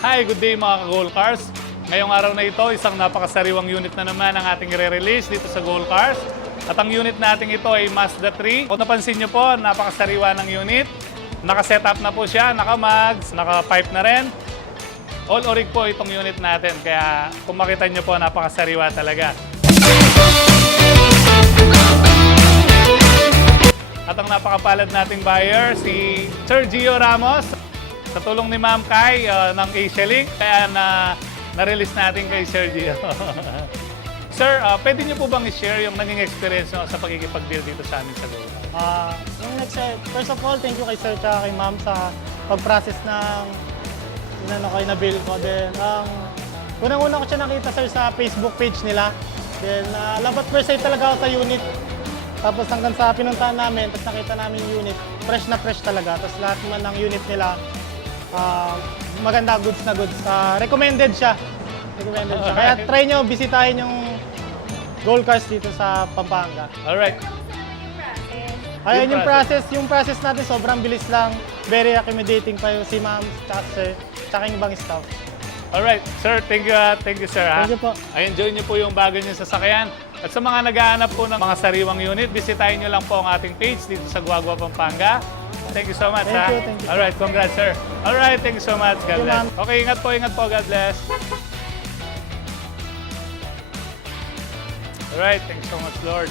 Hi, good day mga ka-Gold Cars. Ngayong araw na ito, isang napakasariwang unit na naman ang ating i-release dito sa Gold Cars. At ang unit natin ito ay Mazda 3. Kung napansin nyo po, napakasariwa ng unit. Naka-setup na po siya, naka-mags, naka-pipe na rin. All orig po itong unit natin, kaya kung makita nyo po, napakasariwa talaga. At ang napakapalad nating buyer, si Sir Gio Ramos. Sa tulong ni Ma'am Kai ng Asia Link, kaya na-release natin kay Sir Gio. Sir, pwede niyo po bang i-share yung naging experience nyo sa pagkikipag-deal dito sa amin sa Gold? First of all, thank you kay Sir at kay Ma'am sa pag-process ng na-bill ko. Then, unang-una ko siya nakita, Sir, sa Facebook page nila. Then, love at first sight talaga ako sa unit. Tapos hanggang sa pinuntahan namin, tapos nakita namin yung unit, fresh na fresh talaga. Tapos lahat naman ng unit nila, maganda, goods na goods. Recommended siya. Kaya try nyo, bisitahin yung Gold Cars dito sa Pampanga. Alright. Ayun yung process natin, sobrang bilis lang. Very accommodating pa yung si Ma'am, Sir, tsaka yung ibang staff. Alright, sir, thank you sir. Thank you po. I-enjoy nyo po yung bago nyo sasakyan. At sa mga naghahanap po ng mga sariwang unit, bisitahin nyo lang po ang ating page dito sa Guagua, Pampanga. Thank you so much, Thank you. Alright, congrats, sir. Alright, thank you so much. God Thank you, bless. ma'am. Okay, ingat po. God bless. Alright, thank you so much, Lord.